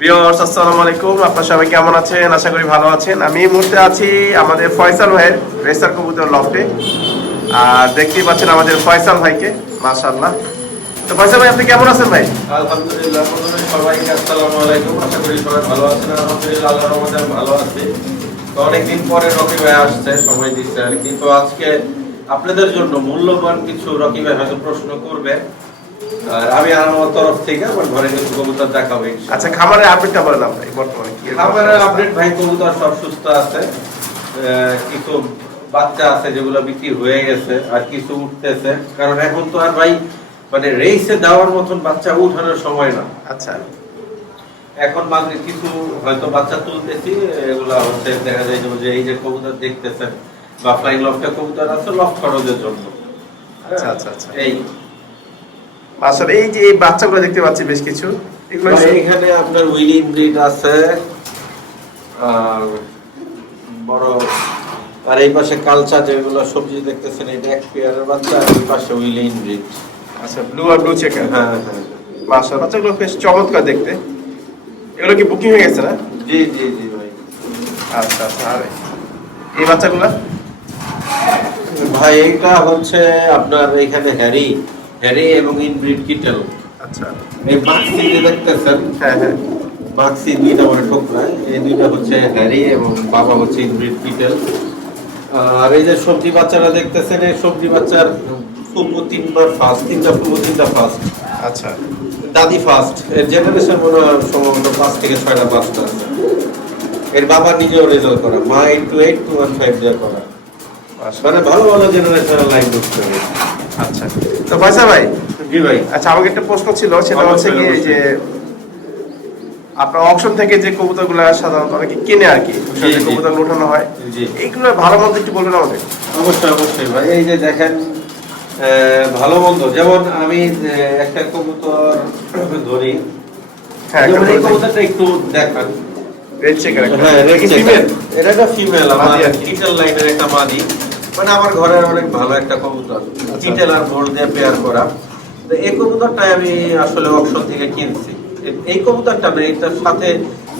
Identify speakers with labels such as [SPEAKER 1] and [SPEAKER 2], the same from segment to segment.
[SPEAKER 1] Viewers আসসালামু আলাইকুম। আপনারা সবাই কেমন আছেন? আশা করি ভালো আছেন। আমি এই মুহূর্তে আছি আমাদের ফয়সাল ভাইয়ের রেসার কবুতর লফটে। আর দেখতেই পাচ্ছেন আমাদের ফয়সাল ভাইকে, মাশাআল্লাহ। তো ফয়সাল ভাই, আপনি কেমন আছেন ভাই?
[SPEAKER 2] আলহামদুলিল্লাহ, প্রথমে সবাইকে আসসালামু আলাইকুম। আশা করি সবাই ভালো আছেন। আলহামদুলিল্লাহ, আল্লাহর রহমতে ভালো আছি। তো অনেকদিন পরে রকি ভাই আসছে, সময় দিচ্ছে আর কি। তো আজকে আপনাদের জন্য মূল্যবান কিছু রকি ভাই হয়তো প্রশ্ন করবে। আর আমি আমার তরফ থেকে আমার ঘরে কিছু কবুতর দেখাবো।
[SPEAKER 1] আচ্ছা খামারের আপডেটটা বলেন ভাই বর্তমানে কি
[SPEAKER 2] আমার আপডেট ভাই কবুতর সব সুস্থ আছে। কিছু বাচ্চা আছে যেগুলো বিক্রি হয়ে গেছে আর কিছু উঠতেছে। কারণ এখন তো আর ভাই মানে রেসে দেওয়ার মতন বাচ্চা উঠানোর সময় না।
[SPEAKER 1] আচ্ছা।
[SPEAKER 2] এখন মাঝে কিছু হয়তো বাচ্চা তুলতেছি এগুলা হচ্ছে দেখা যায় যে- এই যে কবুতর দেখতেছেন বা ফ্লাইং লফটে কবুতর আছে লফট খরচের জন্য।
[SPEAKER 1] আচ্ছা আচ্ছা আচ্ছা।
[SPEAKER 2] এই
[SPEAKER 1] আসলে এই যে এই বাচ্চাগুলো দেখতে পাচ্ছি বেশ কিছু এগুলো
[SPEAKER 2] তো এইখানে আপনার উইলিং ব্রিড আছে বড় আর এই পাশে কালচা যেগুলো সবজি দেখতেছেন এটা এক পেয়ারের বাচ্চা আর এই পাশে উইলিং ব্রিড
[SPEAKER 1] আচ্ছা ব্লু আর ব্লু চেকার
[SPEAKER 2] হ্যাঁ হ্যাঁ
[SPEAKER 1] মাশাআল্লাহ বাচ্চাগুলো বেশ চমৎকার দেখতে। এগুলো কি বুকিং হয়ে গেছে না?
[SPEAKER 2] জি জি জি ভাই।
[SPEAKER 1] আচ্ছা আচ্ছা আর এই বাচ্চাগুলো?
[SPEAKER 2] ভাই এইটা হচ্ছে আপনার এখানে হ্যারি। হ্যারি এবং ইনব্রিড কিটেল
[SPEAKER 1] আচ্ছা।
[SPEAKER 2] এই মাক্সি যে দেখতেছেন?
[SPEAKER 1] হ্যাঁ হ্যাঁ।
[SPEAKER 2] মাক্সি দুইটা মানে ঠোকরায় এই দুইটা হচ্ছে হ্যারি এবং বাবা হচ্ছে ইনব্রিড কিটেল আর এই যে সবজি বাচ্চারা দেখতেছেন এই সবজি বাচ্চার ফুলবো তিনবার ফার্স্ট তিনটা ফুলবো তিনটা ফার্স্ট
[SPEAKER 1] আচ্ছা।
[SPEAKER 2] দাদি ফার্স্ট এর জেনারেশন মনে হয় সম্ভবত পাঁচ থেকে ছয়টা পাঁচটা আছে। এর বাবা নিজেও রেজাল্ট করা মা eight two eight two one five দিয়ে করা। মানে ভালো ভালো জেনারেশনের লাইন ঢুকতে হবে।
[SPEAKER 1] তো পয়সা ভাই?
[SPEAKER 2] জি ভাই।
[SPEAKER 1] আচ্ছা আমাকে একটা প্রশ্ন ছিল সেটা হচ্ছে কি যে আপনার অপশন থেকে যে কবুতরগুলো সাধারণত অনেকে কিনে আর কি। কবুতর ওঠানো হয় এইগুলো ভালো মন্দ একটু বলবেন আমাদের
[SPEAKER 2] অবশ্যই অবশ্যই ভাই। এই যে দেখেন ভালো মন্দ। যেমন আমি একটা কবুতর ধরি।
[SPEAKER 1] হ্যাঁ
[SPEAKER 2] এই কবুতরটা একটু দেখান
[SPEAKER 1] রেড চেকার
[SPEAKER 2] হ্যাঁ। এটা একটা ফিমেল আমার। কিটেল লাইনের একটা মাদি। মানে আমার ঘরের অনেক ভালো একটা কবুতর। কিটেল আর ভোর দিয়ে পেয়ার করা। তো এই কবুতরটাই আমি আসলে অপশন থেকে কিনছি। এই কবুতরটা না এটার সাথে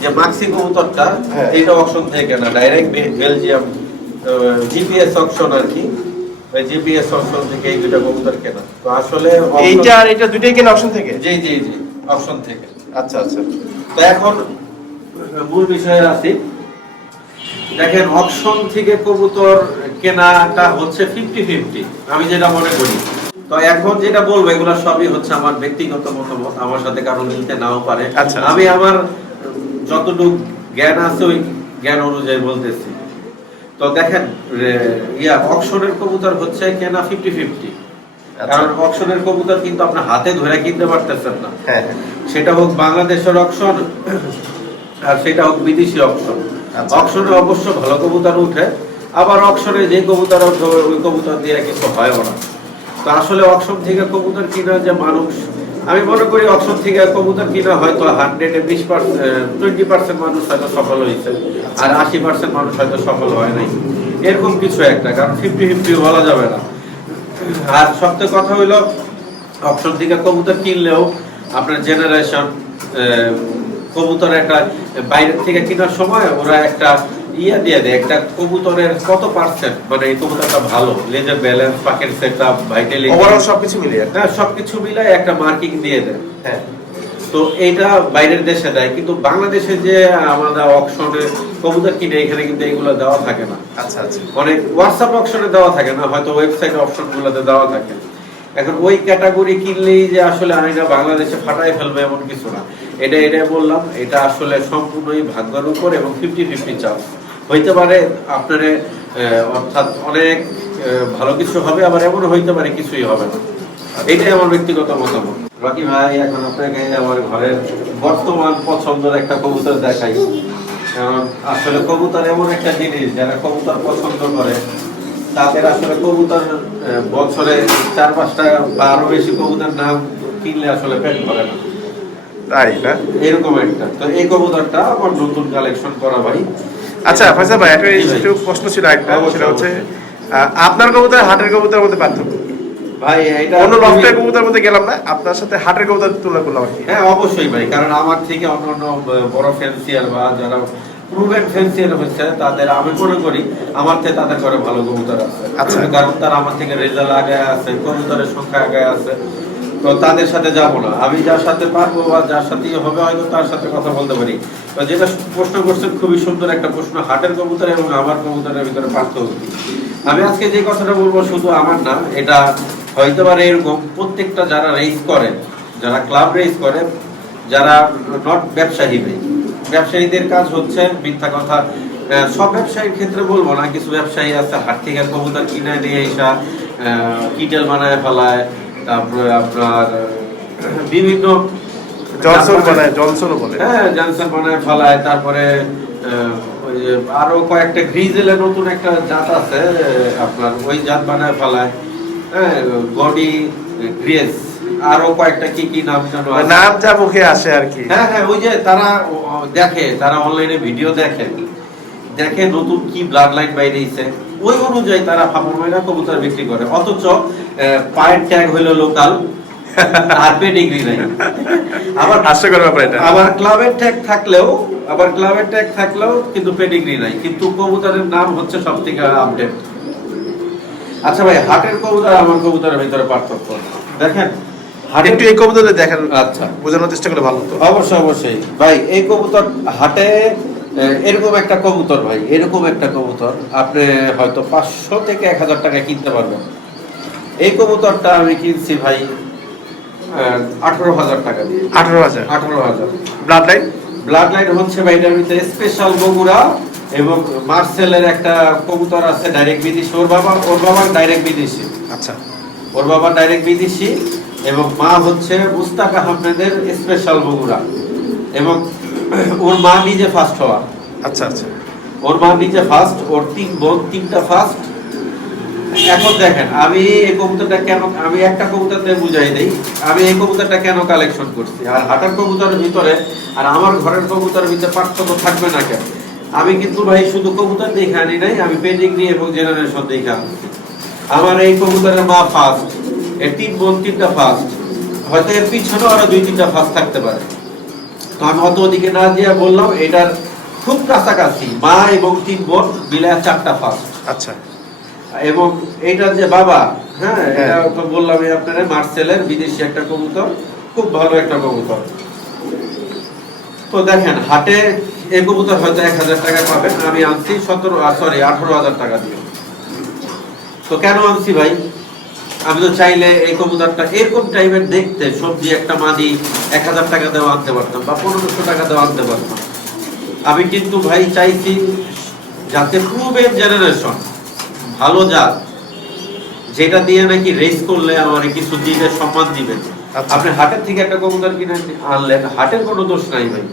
[SPEAKER 2] যে মাক্সি কবুতরটা
[SPEAKER 1] হ্যাঁ।
[SPEAKER 2] এটা অপশন থেকে না ডাইরেক্ট বেলজিয়াম জিপিএস অপশন আর কি। জিপিএস অপশন থেকে এই দুটা কবুতর কেনা। তো আসলে
[SPEAKER 1] এইটা আর এটা দুটোই কিনে অপশন থেকে?
[SPEAKER 2] জি জি জি অপশন থেকে।
[SPEAKER 1] আচ্ছা আচ্ছা।
[SPEAKER 2] তো এখন মূল বিষয়ে আসি। দেখেন অপশন থেকে কবুতর কেনাটা হচ্ছে ফিফটি ফিফটি আমি যেটা মনে করি। তো এখন যেটা বলব এগুলো সবই হচ্ছে আমার ব্যক্তিগত মতামত আমার সাথে কারও মিলতে নাও পারে।
[SPEAKER 1] আচ্ছা।
[SPEAKER 2] আমি আমার যতটুকু জ্ঞান আছে ওই জ্ঞান অনুযায়ী বলতেছি। তো দেখেন ইয়া অকশনের কবুতর হচ্ছে কেনা ফিফটি ফিফটি
[SPEAKER 1] আচ্ছা।
[SPEAKER 2] কারণ অকশনের কবুতর কিন্তু আপনি হাতে ধরে কিনতে পারতেছেন না।
[SPEAKER 1] হ্যাঁ হ্যাঁ।
[SPEAKER 2] সেটা হোক বাংলাদেশের অকশন আর সেটা হোক বিদেশি অকশন।
[SPEAKER 1] আচ্ছা।
[SPEAKER 2] অকশনে অবশ্য ভালো কবুতর উঠে আবার অক্সরে যে কবুতর ওই কবুতর দিয়ে কিছু হয়ও না। তো আসলে অকশন থেকে কবুতর কিনা যে মানুষ, আমি মনে করি অকশন থেকে কবুতর কিনা হয়তো হান্ড্রেডে বিশ পার্সেন্ট টোয়েন্টি পার্সেন্ট মানুষ হয়তো সফল হয়েছে, আর আশি পার্সেন্ট মানুষ হয়তো সফল হয় নাই। এরকম কিছু একটা, কারণ ফিফটি ফিফটি বলা যাবে না। আর সবচেয়ে কথা হইল অপশন থেকে কবুতর কিনলেও আপনার জেনারেশন কবুতর একটা বাইরের থেকে কেনার সময় ওরা একটা ইয়া দিয়ে দেয় একটা কবুতরের কত পার্সেন্ট মানে এই কবুতরটা ভালো লেজের ব্যালেন্স ভাইটালিটি
[SPEAKER 1] ওভারঅল সবকিছু মিলিয়ে?
[SPEAKER 2] হ্যাঁ সবকিছু মিলাই একটা মার্কিং দিয়ে দেয়।
[SPEAKER 1] হ্যাঁ।
[SPEAKER 2] তো এইটা বাইরের দেশে দেয় কিন্তু বাংলাদেশে যে আমরা অকশনে কবুতর কিনে এখানে কিন্তু এইগুলো দেওয়া থাকে না।
[SPEAKER 1] আচ্ছা আচ্ছা।
[SPEAKER 2] অনেক হোয়াটসঅ্যাপ অপশনে দেওয়া থাকে না হয়তো ওয়েবসাইট দেওয়া থাকে। এখন ওই ক্যাটাগরি কিনলেই যে আসলে আইনা বাংলাদেশে ফাটাই ফেলবে এমন কিছু না। এটা এটা বললাম এটা আসলে সম্পূর্ণই ভাগ্যের উপর এবং ফিফটি ফিফটি চান্স হইতে পারে আপনার অর্থাৎ অনেক ভালো কিছু হবে আবার এমন হইতে পারে কিছুই হবে না। এটাই আমার ব্যক্তিগত মতামত। রকি ভাই এখন আপনাকে আমার ঘরের বর্তমান পছন্দের একটা কবুতর দেখাই। কারণ আসলে কবুতর এমন একটা জিনিস যারা কবুতর পছন্দ করে তাদের আসলে কবুতর বছরে চার পাঁচটা বা আরও বেশি কবুতর নাম কিনলে আসলে পেট ভরে না।
[SPEAKER 1] তাই না?
[SPEAKER 2] এরকম একটা। তো এই কবুতরটা আমার নতুন কালেকশন করা ভাই।
[SPEAKER 1] আচ্ছা ফয়সাল ভাই একটা একটু প্রশ্ন ছিল একটা সেটা হচ্ছে আপনার কবুতর হাটের কবুতরের মধ্যে পার্থক্য
[SPEAKER 2] ভাই এটা
[SPEAKER 1] অন্য লফটের কবুতর মধ্যে গেলাম না আপনার সাথে হাটের কবুতর তুলনা করলাম
[SPEAKER 2] হ্যাঁ অবশ্যই ভাই কারণ আমার থেকে অন্য অন্য বড় ফ্যান্সিয়ার বা যারা প্রুভেন ফ্যান্সিয়ার হচ্ছে তাদের আমি মনে করি আমার থেকে তাদের ঘরে ভালো কবুতর আছে।
[SPEAKER 1] আচ্ছা।
[SPEAKER 2] কারণ তারা আমার থেকে রেজাল্ট আগে আছে কবুতরের সংখ্যা আগে আছে। তো তাদের সাথে যাব না। আমি যার সাথে পারব বা যার সাথে হবে, হয়তো তার সাথে কথা বলতে পারি। তো যেটা প্রশ্ন করছেন, খুবই সুন্দর একটা প্রশ্ন, হাটের কবুতর এবং আমার কবুতরের ভিতরে পার্থক্য? আমি আজকে যে কথাটা বলব শুধু আমার না, এটা হয়তো পারে এরকম, প্রত্যেকটা যারা রেস করে, যারা ক্লাব রেস করে, যারা নট ব্যবসায়ী ব্যবসায়ীদের কাজ হচ্ছে মিথ্যা কথা। সব ব্যবসায়ীর ক্ষেত্রে বলব না, কিছু ব্যবসায়ী আছে, হাট থেকে কবুতর কিনে নিয়ে এসা কিটেল বানায় ফেলায় তারপরে আপনার বিভিন্ন
[SPEAKER 1] জনসন বানায় জনসনও বলে
[SPEAKER 2] হ্যাঁ জনসন বানায় ফেলায় তারপরে আহ, ওই যে আরও কয়েকটা গ্রিজেলে নতুন একটা জাত আছে আপনার ওই জাত বানায় ফেলায়। হ্যাঁ গডি গ্রেস আরও কয়েকটা কি কি নাম জানো
[SPEAKER 1] নাম যা মুখে আসে আর কি।
[SPEAKER 2] হ্যাঁ হ্যাঁ ওই যে তারা দেখে তারা অনলাইনে ভিডিও দেখে। দেখে নতুন কি ব্লাড লাইন বাইরেছে ওই অনুযায়ী তারা ফাপড় মাইরা কবুতর বিক্রি করে। অথচ পায়ের ট্যাগ হইল লোকাল আর পেডিগ্রি নাই। আবার
[SPEAKER 1] হাস্যকর ব্যাপার এটা।
[SPEAKER 2] আবার ক্লাবের ট্যাগ থাকলেও আবার ক্লাবের ট্যাগ থাকলেও কিন্তু পেডিগ্রি নাই। কিন্তু কবুতরের নাম হচ্ছে সব থেকে আপডেট আচ্ছা ভাই হাটের কবুতর আমার কবুতরের ভিতরে পার্থক্য দেখেন
[SPEAKER 1] একটু এই কবুতর দেখেন
[SPEAKER 2] আচ্ছা।
[SPEAKER 1] বোঝানোর চেষ্টা করলে ভালো হতো।
[SPEAKER 2] অবশ্যই অবশ্যই। ভাই এই কবুতর হাটে এরকম একটা কবুতর ভাই এরকম একটা কবুতর। আপনি হয়তো পাঁচশো থেকে এক হাজার টাকা কিনতে পারবেন। এই কবুতরটা আমি কিনছি ভাই আঠারো হাজার টাকা দিয়ে।
[SPEAKER 1] আঠারো হাজার?
[SPEAKER 2] আঠারো হাজার।
[SPEAKER 1] ব্লাড লাইন
[SPEAKER 2] ব্লাড লাইন হচ্ছে ভাই এটার ভিতরে স্পেশাল বগুড়া এবং মার্সেলের একটা কবুতর আছে ডাইরেক্ট বিদেশি। ওর বাবা ওর বাবা ডাইরেক্ট বিদেশি।
[SPEAKER 1] আচ্ছা।
[SPEAKER 2] ওর বাবা ডাইরেক্ট বিদেশি এবং মা হচ্ছে মুস্তাক আহমেদের স্পেশাল বগুড়া। এবং ওর মা নিজে ফার্স্ট হওয়া।
[SPEAKER 1] আচ্ছা আচ্ছা।
[SPEAKER 2] ওর মা নিজে ফার্স্ট ওর তিন বোন তিনটা ফার্স্ট এখন দেখেন আমি এই কবুতরটা কেন আমি একটা কবুতর দিয়ে বুঝাই দেই আমি এই কবুতরটা কেন কালেকশন করছি? আর হাটার কবুতরের ভিতরে আর আমার ঘরের কবুতরের ভিতরে পার্থক্য থাকবে না কেন? আমি কিন্তু ভাই শুধু কবুতর দেখে আনি নাই আমি পেডিগ্রি এবং জেনারেশন দেখে আনছি। আমার এই কবুতরের মা ফার্স্ট এর তিন বোন তিনটা ফার্স্ট হয়তো এর পিছনেও আরও দুই তিনটা ফার্স্ট থাকতে পারে। তো আমি অত ওদিকে না দিয়ে বললাম এটার খুব কাছাকাছি মা এবং তিন বোন মিলে চারটা ফার্স্ট
[SPEAKER 1] আচ্ছা।
[SPEAKER 2] এবং এইটার যে বাবা হ্যাঁ
[SPEAKER 1] হ্যাঁ।
[SPEAKER 2] এটা তো বললাম আপনার মার্সেলের বিদেশি একটা কবুতর খুব ভালো একটা কবুতর। তো দেখেন হাটে এই কবুতর হয়তো এক হাজার টাকা পাবেন আমি আনছি সতেরো সরি আঠারো হাজার টাকা দিয়ে। তো কেন আনছি ভাই? আমি তো চাইলে এই কবুতরটা এরকম টাইপের দেখতে সবজি একটা মাদি এক হাজার টাকা দেওয়া আনতে পারতাম বা পনেরোশো টাকা দেওয়া আনতে পারতাম। আমি কিন্তু ভাই চাইছি যাতে প্রুভের জেনারেশন ভালো জাত যেটা দিয়ে নাকি রেস করলে আমার কিছু দিলে সম্মান দিবেন
[SPEAKER 1] আচ্ছা।
[SPEAKER 2] আপনি হাটের থেকে একটা কবুতর কিনে আনলেন হাটের কোনো দোষ নাই ভাই।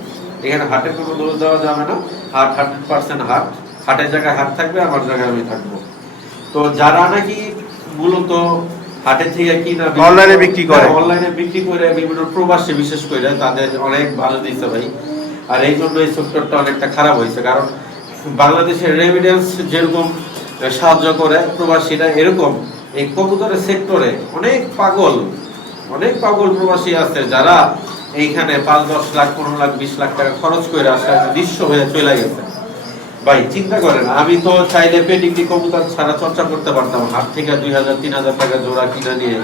[SPEAKER 2] এখানে হাটের কোনো দোষ দেওয়া যাবে না। হাট হান্ড্রেড পার্সেন্ট হাট। হাটের জায়গায় হাট থাকবে আমার জায়গায় আমি থাকব। তো যারা নাকি মূলত হাটের থেকে কিনা
[SPEAKER 1] এ বিক্রি করে।
[SPEAKER 2] অনলাইনে বিক্রি করে বিভিন্ন প্রবাসী বিশেষ করে তাদের অনেক ভালো ভাই আর এই জন্য এই সেক্টরটা অনেকটা খারাপ হয়েছে কারণ বাংলাদেশের রেমিডেন্স যেরকম সাহায্য করে প্রবাসীরা এরকম এই কবুতরের সেক্টরে অনেক পাগল অনেক পাগল প্রবাসী আছে যারা এইখানে পাঁচ দশ লাখ পনেরো লাখ বিশ লাখ টাকা খরচ করে আসে দৃশ্য হয়ে চলে গেছে ভাই চিন্তা করেন আমি তো চাইলে পেডিগ্রি কবুতর ছাড়া চর্চা করতে পারতাম হাট থেকে দুই হাজার তিন হাজার টাকা জোড়া কিনে নিয়ে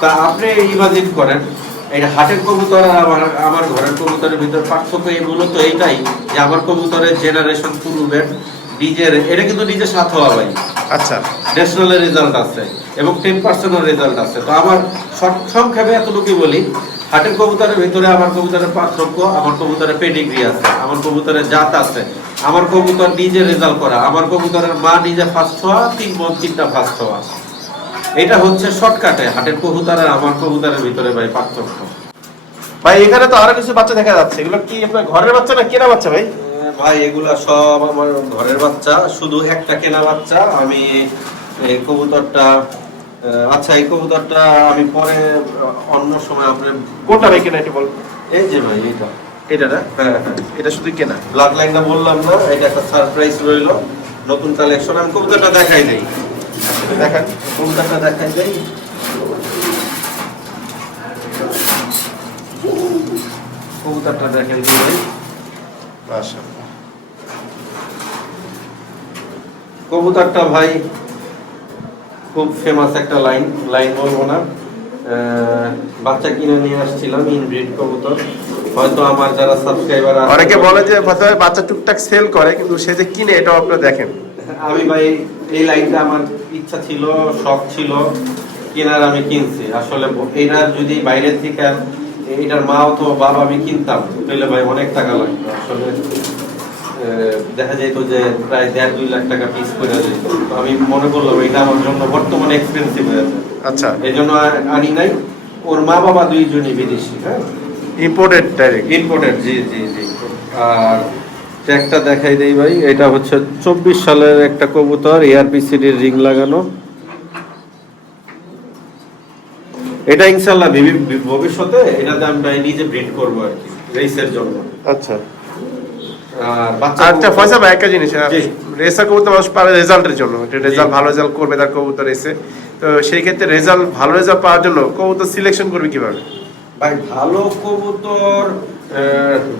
[SPEAKER 2] তা আপনি ইমাজিন করেন এই হাটের কবুতর আর আমার আমার ঘরের কবুতরের ভিতর পার্থক্য এই মূলত এইটাই যে আমার কবুতরের জেনারেশন পূর্বের নিজের এটা কিন্তু নিজের সাথ হওয়া ভাই।
[SPEAKER 1] আচ্ছা।
[SPEAKER 2] ন্যাশনালের রেজাল্ট আছে এবং টেন পার্সেন্টের রেজাল্ট আছে। তো আমার সংক্ষেপে এতটুকুই বলি হাটের কবুতরের ভিতরে আমার কবুতরের পার্থক্য আমার কবুতরের পেডিগ্রি আছে আমার কবুতরের জাত আছে। আমার কবুতর নিজে রেজাল্ট করা আমার কবুতরের মা নিজে ফার্স্ট হওয়া তিন বোন তিনটা ফার্স্ট হওয়া। এটা হচ্ছে শর্টকাটে হাটের কবুতর আর আমার কবুতরের ভিতরে ভাই পার্থক্য।
[SPEAKER 1] ভাই এখানে তো আরও কিছু বাচ্চা দেখা যাচ্ছে। এগুলো কি আপনার ঘরের বাচ্চা না কেনা বাচ্চা ভাই?
[SPEAKER 2] ভাই এগুলা সব আমার ঘরের বাচ্চা। শুধু একটা কেনা বাচ্চা। আমি এই কবুতরটা আচ্ছা এই কবুতরটা আমি পরে অন্য সময় আপনার
[SPEAKER 1] কোনটা ভাই কেনা এটা বল।
[SPEAKER 2] এই যে ভাই এটা
[SPEAKER 1] এটা
[SPEAKER 2] হ্যাঁ হ্যাঁ
[SPEAKER 1] এটা শুধু কেনা।
[SPEAKER 2] লাভ লাইনটা বললাম না, এটা একটা সারপ্রাইজ রইল। নতুন কালেকশন আমি কবিতাটা দেখাই দেই।
[SPEAKER 1] দেখেন,
[SPEAKER 2] কবিতাটা দেখাই দেই। কবুতরটা দেখেন দিই
[SPEAKER 1] মাশাআল্লাহ।
[SPEAKER 2] কবুতরটা ভাই, খুব ফেমাস একটা লাইন লাইন বলব না। বাচ্চা কিনে নিয়ে আসছিলাম ইনব্রিড কবুতর। হয়তো আমার যারা সাবস্ক্রাইবার
[SPEAKER 1] অনেকে বলে যে বাচ্চা টুকটাক সেল করে কিন্তু সে যে কিনে এটাও আপনারা দেখেন।
[SPEAKER 2] আমি ভাই এই লাইনটা আমার ইচ্ছা ছিল শখ ছিল কেনার আমি কিনছি। আসলে এটা যদি বাইরের থেকে এটার মা অথবা বাবা আমি কিনতাম তাহলে ভাই অনেক টাকা লাগতো। আসলে দেখা যেত যে প্রায় দেড় দুই লাখ টাকা পিস করে যেত। আমি মনে করলাম এটা আমার জন্য বর্তমানে এক্সপেন্সিভ হয়ে
[SPEAKER 1] আচ্ছা।
[SPEAKER 2] এই জন্য আনি নাই। ওর মা বাবা দুইজনই বিদেশি হ্যাঁ?
[SPEAKER 1] ইম্পোর্টেড ডাইরেক্ট
[SPEAKER 2] ইম্পোর্টেড জি জি জি। আর ট্যাগটা দেখাই দেই ভাই এটা হচ্ছে চব্বিশ সালের একটা কবুতর এআরপিসিডির রিং লাগানো। এটা ইনশাল্লাহ ভবিষ্যতে এটাতে আমরা নিজে ব্রিড করব আর কি রেসের জন্য।
[SPEAKER 1] আচ্ছা।
[SPEAKER 2] আর বাচ্চা
[SPEAKER 1] আচ্ছা ফয়সা ভাই একটা জিনিস। রেসার কবুতর মানুষ পারে রেজাল্টের জন্য। রেজাল্ট ভালো রেজাল্ট করবে তার কবুতর এসে তো সেই ক্ষেত্রে রেজাল্ট ভালো রেজাল্ট পাওয়ার জন্য কবুতর সিলেকশন করবে কীভাবে?
[SPEAKER 2] ভাই ভালো কবুতর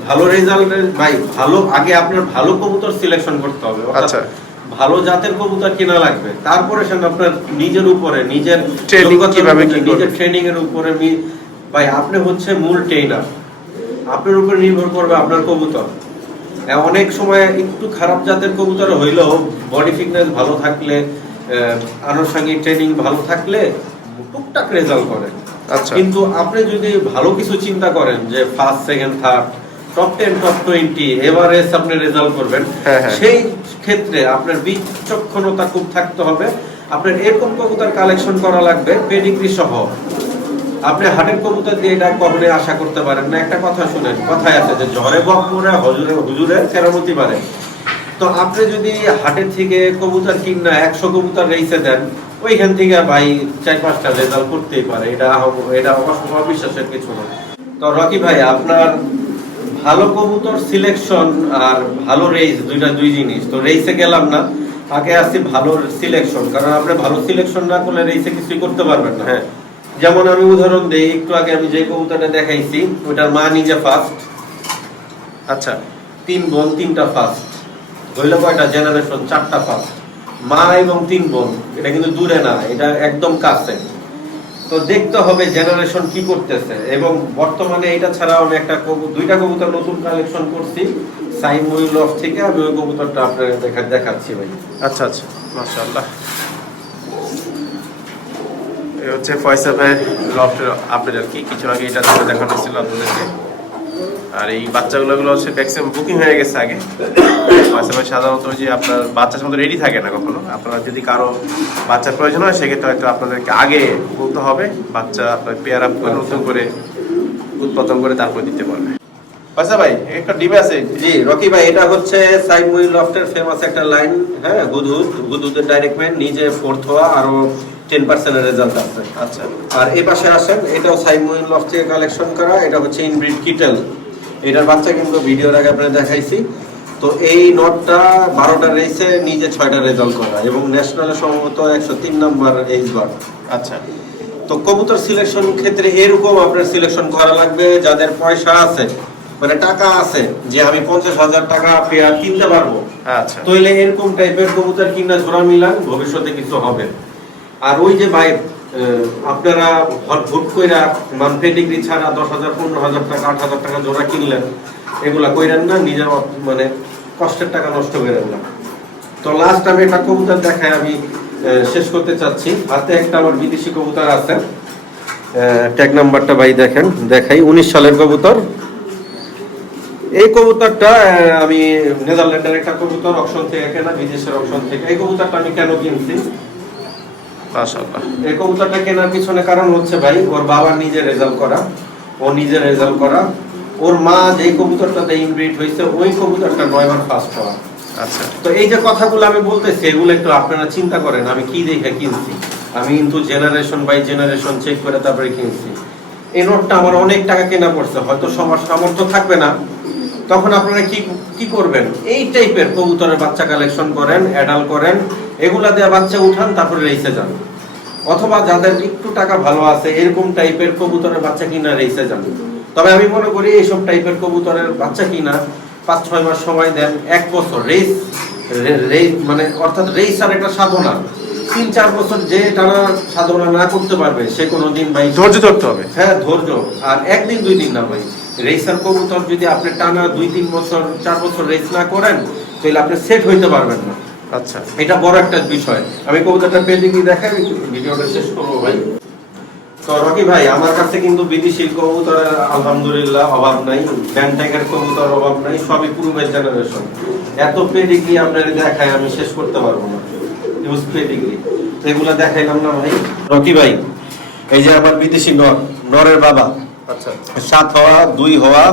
[SPEAKER 2] ভালো রেজাল্টের ভাই ভালো আগে আপনার ভালো কবুতর সিলেকশন করতে হবে।
[SPEAKER 1] আচ্ছা।
[SPEAKER 2] ভালো জাতের কবুতর কিনা লাগবে। তারপরে সেন আপনার নিজের উপরে নিজের যোগ্যতার
[SPEAKER 1] কীভাবে কি
[SPEAKER 2] নিজের
[SPEAKER 1] করবে?
[SPEAKER 2] ট্রেনিং এর উপরে ভাই আপনি হচ্ছে মূল ট্রেনার আপনার উপর নির্ভর করবে আপনার কবুতর। অনেক সময় একটু খারাপ জাতের কবুতর হইলেও বডি ফিটনেস ভালো থাকলে আনুষঙ্গিক ট্রেনিং ভালো থাকলে টুকটাক রেজাল্ট করে। কিন্তু আপনি যদি ভালো কিছু চিন্তা করেন যে first second third top ten top twenty average আপনি রেজাল্ট করবেন
[SPEAKER 1] হ্যাঁ, হ্যাঁ।
[SPEAKER 2] সেই ক্ষেত্রে আপনার বিচক্ষণতা খুব থাকতে হবে। আপনার এরকম কবুতর কালেকশন করা লাগবে পেডিগ্রি সহ। আপনি হাটের কবুতর দিয়ে এটা কখনোই আশা করতে পারেন না। একটা কথা শুনেন কথায় আছে যে ঝড়ে বক মোড়ে হজুরে হুজুরে কেরামতি পারে তো আপনি যদি হাটের থেকে কবুতর কিনা একশো কবুতর রেসে দেন, ওইখান থেকে ভাই চার পাঁচটা রেজাল্ট করতেই পারে। এটা এটা অসম্ভব বিশ্বাসের কিছু না। তো রকি ভাই, আপনার ভালো কবুতর সিলেকশন আর ভালো রেস দুইটা দুই জিনিস। তো রেসে গেলাম না আগে আসি ভালো সিলেকশন কারণ আপনি ভালো সিলেকশন না করলে রেসে কিছুই করতে পারবেন না হ্যাঁ? যেমন আমি উদাহরণ দিই, একটু আগে আমি যে কবুতরটা দেখাইছি, ওটার মা নিজে ফার্স্ট
[SPEAKER 1] আচ্ছা
[SPEAKER 2] তিন বোন, তিনটা ফার্স্ট হইল কয়টা? জেনারেশন চারটা ফার্স্ট মা এবং তিন বোন, এটা কিন্তু দূরে না, এটা একদম কাছে। তো দেখতে হবে জেনারেশন কি করতেছে, এবং বর্তমানে এটা ছাড়া আমি একটা দুইটা কবুতর নতুন কালেকশন করছি সাইম উইল অফ থেকে আমি ওই কবুতরটা আপনাকে দেখা দেখাচ্ছি ভাই।
[SPEAKER 1] আচ্ছা আচ্ছা। মাশাআল্লাহ। এই হচ্ছে ফয়সা ভাইয়ের লফটের আপডেট আর কি। কিছু আগে এটা দেখানো ছিল আপনাদেরকে। আর এই বাচ্চাগুলো গুলো হচ্ছে ম্যাক্সিমাম বুকিং হয়ে গেছে আগে। ভাই সাধারণত যে আপনার বাচ্চা সাথে রেডি থাকে না কখনো। আপনারা যদি কারও বাচ্চার প্রয়োজন হয়, সেক্ষেত্রে হয়তো আপনাদেরকে আগে বলতে হবে, বাচ্চা আপনার পেয়ার আপ করে, নতুন করে উৎপাদন করে তারপর দিতে পারবে। ফয়সা ভাই, একটা ডিবে আছে।
[SPEAKER 2] জি, রকি ভাই, এটা হচ্ছে সাইম উইল লফটের ফেমাস একটা লাইন হ্যাঁ হুদহুদ। হুদহুদের ডাইরেক্ট ম্যান নিজে ফোর্থ হওয়া, আরও টেন পার্সেন্টের রেজাল্ট আছে।
[SPEAKER 1] আচ্ছা।
[SPEAKER 2] আর এই পাশে আসেন এটাও সাইমুইন লফ থেকে কালেকশন করা এটা হচ্ছে ইনব্রিড কিটেল। এটার বাচ্চা কিন্তু ভিডিওর আগে আপনাদের দেখাইছি। তো এই নটটা বারোটা রেসে নিজে ছয়টা রেজাল্ট করা এবং ন্যাশনালে সম্ভবত একশো তিন নম্বর এইচ বার
[SPEAKER 1] আচ্ছা।
[SPEAKER 2] তো কবুতর সিলেকশন ক্ষেত্রে এরকম আপনার সিলেকশন করা লাগবে যাদের পয়সা আছে মানে টাকা আছে যে আমি পঞ্চাশ হাজার টাকা পেয়ার কিনতে পারব।
[SPEAKER 1] আচ্ছা।
[SPEAKER 2] তাইলে এরকম টাইপের কবুতর কিনা জোড়া মিলান ভবিষ্যতে কিছু হবে। আর ওই যে ভাই আপনারা হুট কইরা মান ডিগ্রি ছাড়া দশ হাজার, পনেরো হাজার টাকা, আট হাজার টাকা জোড়া কিনলেন, এগুলা কইরেন না নিজের মানে কষ্টের টাকা নষ্ট করেন না। তো লাস্ট আমি একটা কবুতর দেখায় আমি শেষ করতে চাচ্ছি। হাতে একটা আমার বিদেশি কবুতর আছে। ট্যাগ নাম্বারটা ভাই দেখেন, দেখাই, উনিশ সালের কবুতর। এই কবুতরটা আমি নেদারল্যান্ডের একটা কবুতর অকশন থেকে কেনা, বিদেশের অকশন থেকে। এই কবুতরটা আমি কেন কিনছি?
[SPEAKER 1] মাশাআল্লাহ।
[SPEAKER 2] এই কবুতরটা কেনার পিছনে কারণ হচ্ছে ভাই ওর বাবা নিজে রেজাল্ট করা। ও নিজে রেজাল্ট করা। ওর মা যে কবুতরটাতে ইনব্রিড হয়েছে ওই কবুতরটা নয়বার ফার্স্ট হওয়া।
[SPEAKER 1] আচ্ছা।
[SPEAKER 2] তো এই যে কথাগুলো আমি বলতেছি এগুলো একটু আপনারা চিন্তা করেন আমি কি দেখে কিনছি? আমি কিন্তু জেনারেশন বাই জেনারেশন চেক করে তারপরে কিনছি। এই নোটটা আমার অনেক টাকা কেনা পড়ছে হয়তো সবার সামর্থ্য থাকবে না তখন আপনারা কি কি করবেন? এই টাইপের কবুতরের বাচ্চা কালেকশন করেন অ্যাডাল করেন এগুলা দিয়ে বাচ্চা উঠান তারপরে রেসে যান। অথবা যাদের একটু টাকা ভালো আছে এরকম টাইপের কবুতরের বাচ্চা কিনা রেসে যান। তবে আমি মনে করি এইসব টাইপের কবুতরের বাচ্চা কিনা পাঁচ ছয় মাস সময় দেন এক বছর রেস রেস মানে অর্থাৎ রেস আর একটা সাধনা। তিন চার বছর যে টানা সাধনা না করতে পারবে সে কোনো দিন ভাই
[SPEAKER 1] ধৈর্য ধরতে হবে।
[SPEAKER 2] হ্যাঁ ধৈর্য। আর একদিন দুই দিন না ভাই। রেসার কবুতর যদি আপনি টানা দুই তিন বছর চার বছর রেস না করেন তাহলে আপনি সেট হইতে পারবেন না।
[SPEAKER 1] আচ্ছা।
[SPEAKER 2] এটা বড় একটা বিষয়। আমি কবুতরটা পেন্ডিং দেখাই ভিডিওটা শেষ করব ভাই। তো রকি ভাই আমার কাছে কিন্তু বিদেশি কবুতরের আলহামদুলিল্লাহ অভাব নাই। ব্যান্টাইগার কবুতর অভাব নাই সবই পূর্বের জেনারেশন এত পেডিগ্রি আপনার দেখায় আমি শেষ করতে পারব না। ইউজ পেডিগ্রি এগুলো দেখাইলাম না ভাই। রকি ভাই এই যে আমার বিদেশি নর নরের বাবা। সাত হওয়া দুই হওয়া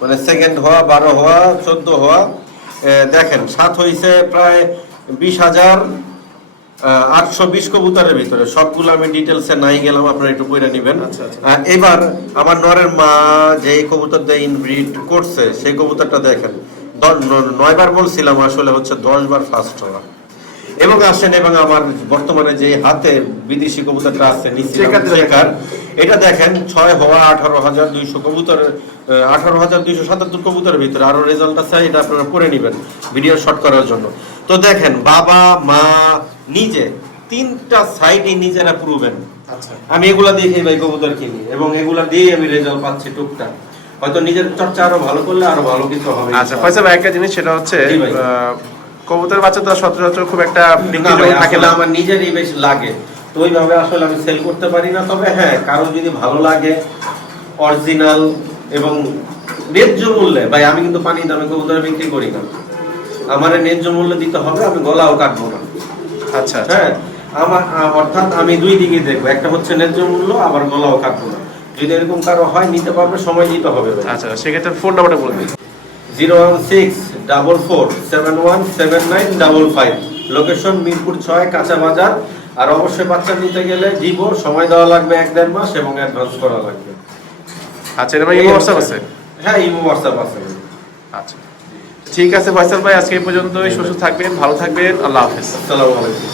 [SPEAKER 2] মানে সেকেন্ড হওয়া বারো হওয়া চোদ্দ হওয়া দেখেন সাত হয়েছে প্রায় বিশ হাজার আটশো বিশ কবুতরের ভিতরে। সবগুলো আমি ডিটেলসে নাই গেলাম আপনারা একটু পড়ে নেবেন।
[SPEAKER 1] আচ্ছা, আচ্ছা।
[SPEAKER 2] এবার আমার নরের মা যে কবুতর দিয়ে ইনব্রিড করছে সেই কবুতরটা দেখেন। নয়বার বলছিলাম আসলে হচ্ছে দশ বার ফার্স্ট হওয়া। এবং আসেন এবং আমার বর্তমানে যে হাতে বিদেশি কবুতরটা আছে নিশ্চিত
[SPEAKER 1] চেকার
[SPEAKER 2] এটা দেখেন ছয় হওয়া আঠারো হাজার দুইশো কবুতর আঠারো হাজার দুইশো সাতাত্তর কবুতরের ভিতরে আরও রেজাল্ট আছে এটা আপনারা পড়ে নেবেন ভিডিও শর্ট করার জন্য। তো দেখেন বাবা মা নিজে তিনটা সাইডে নিজেরা প্রুভেন
[SPEAKER 1] আচ্ছা।
[SPEAKER 2] আমি এগুলা দেখে ভাই কবুতর কিনি এবং এগুলা দিয়ে আমি রেজাল্ট পাচ্ছি টুকটাক। হয়তো নিজের চর্চা আরও ভালো করলে আরও ভালো কিছু হবে।
[SPEAKER 1] আচ্ছা ভাই একটা জিনিস সেটা হচ্ছে কবুতরের বাচ্চা তো সচরাচর খুব একটা বিক্রি থাকে না।
[SPEAKER 2] আমার নিজেরই বেশ লাগে। তো ওইভাবে আসলে আমি সেল করতে পারি না। তবে হ্যাঁ কারও যদি ভালো লাগে অরিজিনাল এবং ন্যায্য মূল্যে ভাই আমি কিন্তু পানি দামে কবুতর বিক্রি করি না। আমার ন্যায্য মূল্য দিতে হবে আমি গলাও কাটবো না।
[SPEAKER 1] আচ্ছা আচ্ছা।
[SPEAKER 2] হ্যাঁ আমার অর্থাৎ আমি দুই দিকে দেখব। একটা হচ্ছে ন্যায্য মূল্য আবার গলাও কাটবো না। যদি এরকম কারও হয় নিতে পারবে সময় দিতে হবে
[SPEAKER 1] আচ্ছা সেক্ষেত্রে ফোন নাম্বারটা বলে দিন।
[SPEAKER 2] Zero one six double four seven one seven nine double five. Location Mirpur ছয় কাঁচা বাজার আর অবশ্যই বাচ্চা নিতে গেলে দিব সময় দেওয়া লাগবে এক দেড় মাস এবং অ্যাডভান্স করা লাগবে।
[SPEAKER 1] আচ্ছা এটা ভাই হোয়াটসঅ্যাপ আছে?
[SPEAKER 2] হ্যাঁ ইমো হোয়াটসঅ্যাপ আছে।
[SPEAKER 1] আচ্ছা। ঠিক আছে ফয়সাল ভাই আজকে এই পর্যন্তই। সুস্থ থাকবেন ভালো থাকবেন। আল্লাহ হাফেজ।
[SPEAKER 2] আসসালামু আলাইকুম।